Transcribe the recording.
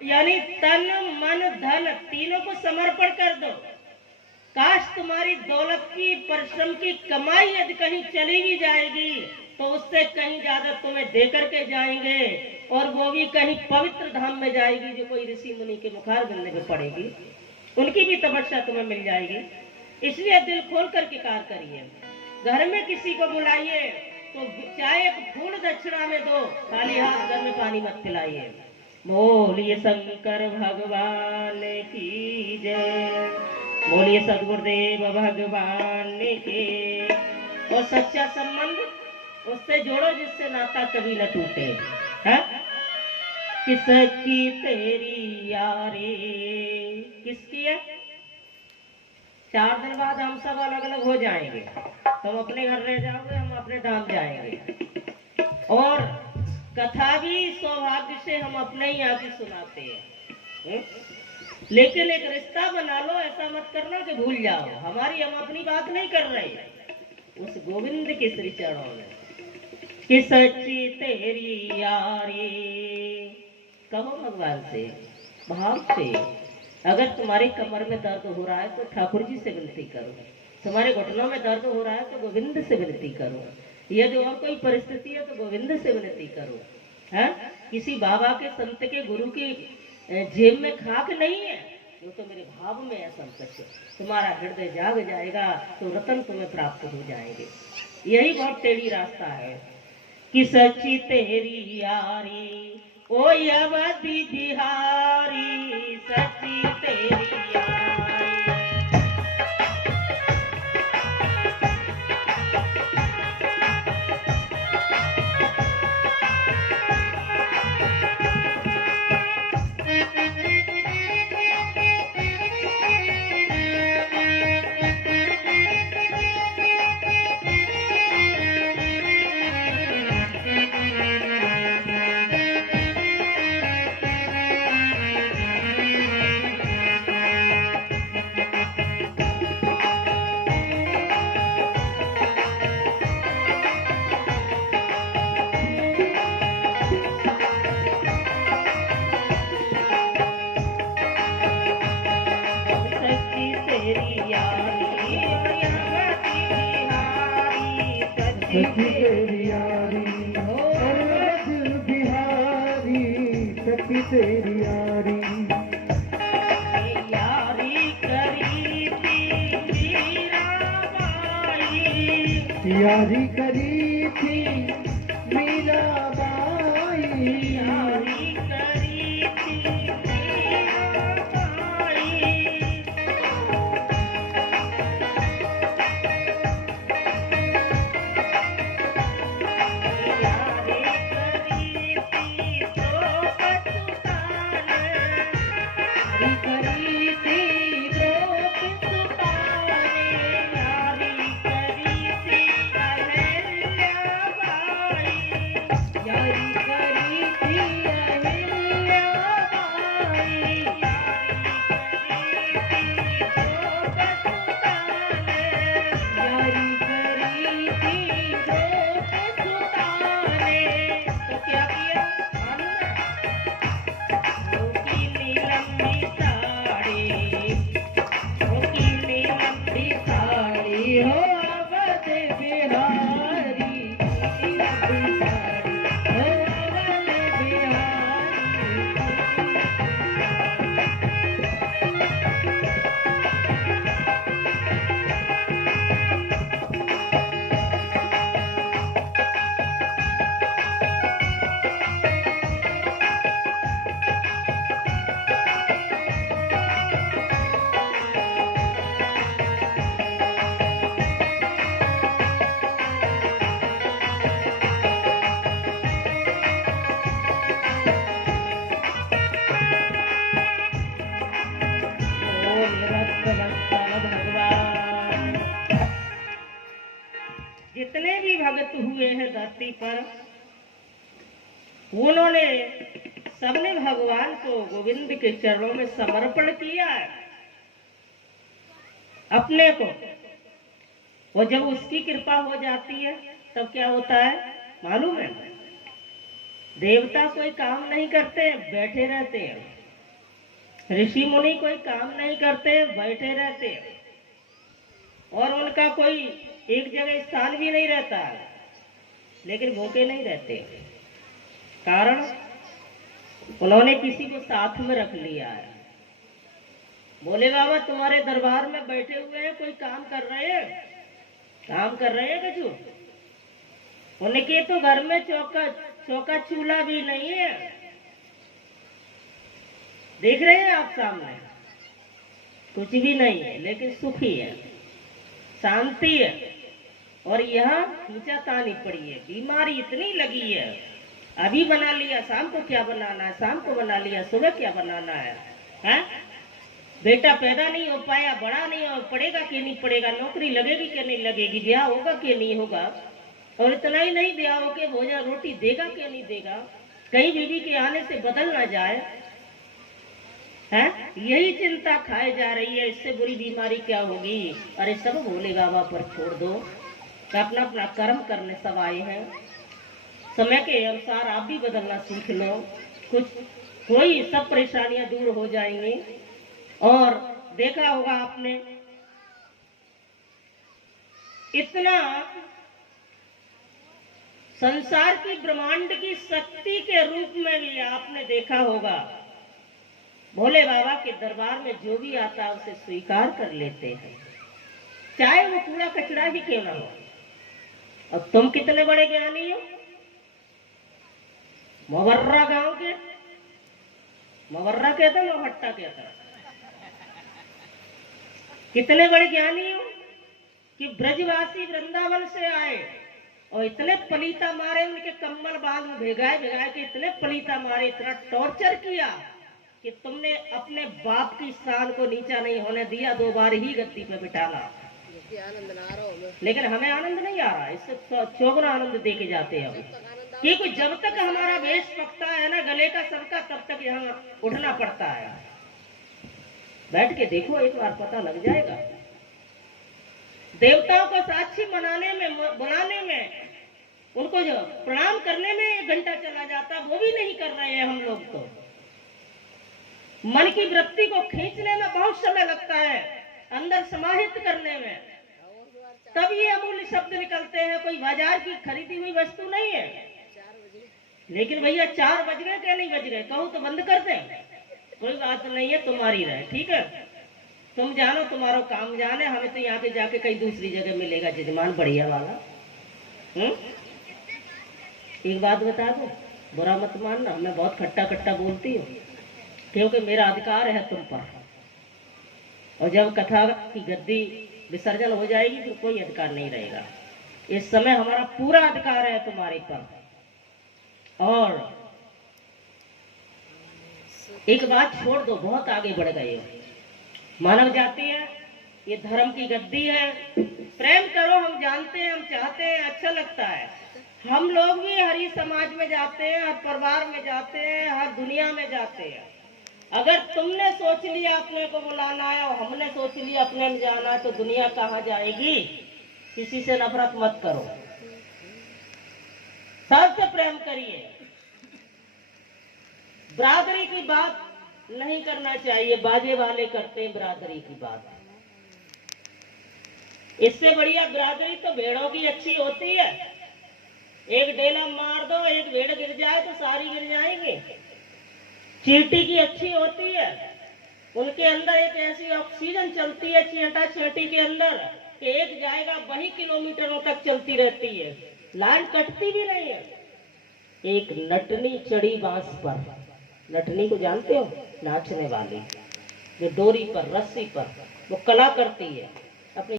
यानी तन मन धन तीनों को समर्पण कर दो। काश तुम्हारी दौलत की परिश्रम की कमाई यदि कहीं चली भी जाएगी तो उससे कहीं ज्यादा तुम्हें दे करके जाएंगे, और वो भी कहीं पवित्र धाम में जाएगी जो कोई ऋषि मुनि के मुखार बनने में पड़ेगी, उनकी भी तपस्या तुम्हें मिल जाएगी। इसलिए दिल खोल करके कार्य करिए। घर में किसी को बुलाइए तो चाहे एक फूल दक्षिणा में दो, खाली हाथ घर में पानी मत पिलाइए। बोलिए शंकर भगवान की जय, बोलिए सदगुरुदेव भगवान के। और सच्चा संबंध उससे जोड़ो जिससे नाता कभी न टूटे है। किसकी तेरी यारी, किसकी है? 4 दिन बाद हम सब अलग अलग हो जाएंगे, तुम अपने घर रह जाओगे, हम अपने धाम जाएंगे। और कथा भी सौभाग्य से हम अपने ही आगे सुनाते हैं। लेकिन एक रिश्ता बना लो, ऐसा मत करना कि भूल जाओ हमारी, हम अपनी बात नहीं कर रहे। उस गोविंद के श्री चरणों में कि सच्ची तेरी यारी, कहो भगवान से भाव से। अगर तुम्हारे कमर में दर्द हो रहा है तो ठाकुर जी से विनती करो, तुम्हारे घुटनों में दर्द हो रहा है तो गोविंद से विनती करो, यदि और कोई परिस्थिति है तो गोविंद से विनती करो। है किसी बाबा के संत के गुरु की जेब में खाक नहीं है, वो तो मेरे भाव में है सब कुछ। तुम्हारा हृदय जाग जाएगा तो रतन तुम्हें प्राप्त हो जाएंगे। यही बहुत टेढ़ी रास्ता है कि सच्ची तेरी यारी ओ अवधि बिहारी, सच्ची तेरी यारी। तेरी यारी अवध बिहारी, सखी तेरी यारी। यारी करी थी मीराबाई, यारी करी थी मीराबाई, यारी करी थी मीराबाई। जितने भी भगत हुए हैं धरती पर, उन्होंने सबने भगवान को गोविंद के चरणों में समर्पण किया है अपने को। और जब उसकी कृपा हो जाती है तब क्या होता है मालूम है? देवता कोई काम नहीं करते, बैठे रहते हैं। ऋषि मुनि कोई काम नहीं करते, बैठे रहते और उनका कोई एक जगह स्थान भी नहीं रहता, लेकिन भूखे नहीं रहते। कारण उन्होंने किसी को साथ में रख लिया है। बोले बाबा तुम्हारे दरबार में बैठे हुए हैं, कोई काम कर रहे हैं, काम कर रहे हैं कछु? उनके तो घर में चौका चूल्हा भी नहीं है। देख रहे हैं आप सामने, कुछ भी नहीं है, लेकिन सुखी है, शांति है। और यहाँ खींचातानी पड़ी है, बीमारी इतनी लगी है। अभी बना लिया, शाम को क्या बनाना है, शाम को बना लिया, सुबह क्या बनाना है, हैं? बेटा पैदा नहीं हो पाया, बड़ा नहीं हो पड़ेगा कि नहीं पड़ेगा, नौकरी लगेगी कि नहीं लगेगी, ब्याह होगा कि नहीं होगा, और इतना ही नहीं, ब्याह होके भोजन रोटी देगा कि नहीं देगा, कहीं बीवी के आने से बदल ना जाए, हैं? यही चिंता खाए जा रही है। इससे बुरी बीमारी क्या होगी? अरे सब भोले बाबा पर छोड़ दो, अपना अपना कर्म करने सब आए हैं। समय के अनुसार आप भी बदलना सीख लो, कोई सब परेशानियां दूर हो जाएंगी। और देखा होगा आपने, इतना संसार की ब्रह्मांड की शक्ति के रूप में भी आपने देखा होगा, भोले बाबा के दरबार में जो भी आता है उसे स्वीकार कर लेते हैं, चाहे वो कूड़ा कचरा ही क्यों ना हो। अब तुम कितने बड़े ज्ञानी हो, मोवर्रा गांव के, मोवर्रा कहते मोहट्टा कहता, कितने बड़े ज्ञानी हो कि ब्रजवासी वृंदावन से आए और इतने पलीता मारे, उनके कम्बल बाल में भिगाए भिगाए के इतने पलीता मारे, इतना टॉर्चर किया कि तुमने अपने बाप की शान को नीचा नहीं होने दिया, 2 बार ही गद्दी पे बिठाना। लेकिन हमें आनंद नहीं आ रहा, इससे चौगुना आनंद दे के जाते हैं कि जब तक हमारा वेश पकता है ना गले का सबका, तब तक यहाँ उठना पड़ता है। बैठ के देखो, एक बार पता लग जाएगा। देवताओं को साक्षी बनाने में उनको जो प्रणाम करने में 1 घंटा चला जाता, वो भी नहीं कर रहे हैं हम लोग। तो मन की वृत्ति को खींचने में बहुत समय लगता है, अंदर समाहित करने में, तब ये अमूल्य शब्द निकलते हैं। कोई बाजार की खरीदी हुई वस्तु नहीं है। लेकिन भैया 4 बज गए क्या नहीं बज गए, कहो तो बंद कर दें, कोई बात नहीं है, तुम्हारी रहे, ठीक है, तुम जानो, तुम्हारा काम जाने, हमें तो यहाँ पे जाके कहीं दूसरी जगह मिलेगा जजमान बढ़िया वाला। एक बात बता दो, बुरा मत मानना, मैं बहुत खट्टा खट्टा बोलती हूँ, क्योंकि मेरा अधिकार है तुम पर, और जब कथा की गद्दी विसर्जन हो जाएगी फिर कोई अधिकार नहीं रहेगा। इस समय हमारा पूरा अधिकार है तुम्हारे पर। और एक बात छोड़ दो, बहुत आगे बढ़ गए हो, मानव जाति है, ये धर्म की गद्दी है, प्रेम करो, हम जानते हैं, हम चाहते हैं, अच्छा लगता है। हम लोग भी हरी समाज में जाते हैं, हर परिवार में जाते हैं, हर दुनिया में जाते हैं। अगर तुमने सोच लिया अपने को बुलाना है और हमने सोच लिया अपने में जाना है, तो दुनिया कहाँ जाएगी? किसी से नफरत मत करो, सबसे प्रेम करिए। बरादरी की बात नहीं करना चाहिए, बाजे वाले करते हैं बरादरी की बात। इससे बढ़िया बरादरी तो भेड़ों की अच्छी होती है। एक डेला मार दो, एक भेड़ गिर जाए तो सारी गिर जाएंगे। चींटी की अच्छी होती है, उनके अंदर एक ऐसी ऑक्सीजन चलती है चींटा चींटी के अंदर कि एक जाएगा वही किलोमीटरों तक चलती रहती है, लाइन कटती भी नहीं है। एक नटनी चढ़ी बांस पर, नटनी को जानते हो, नाचने वाली, जो डोरी पर रस्सी पर वो कला करती है,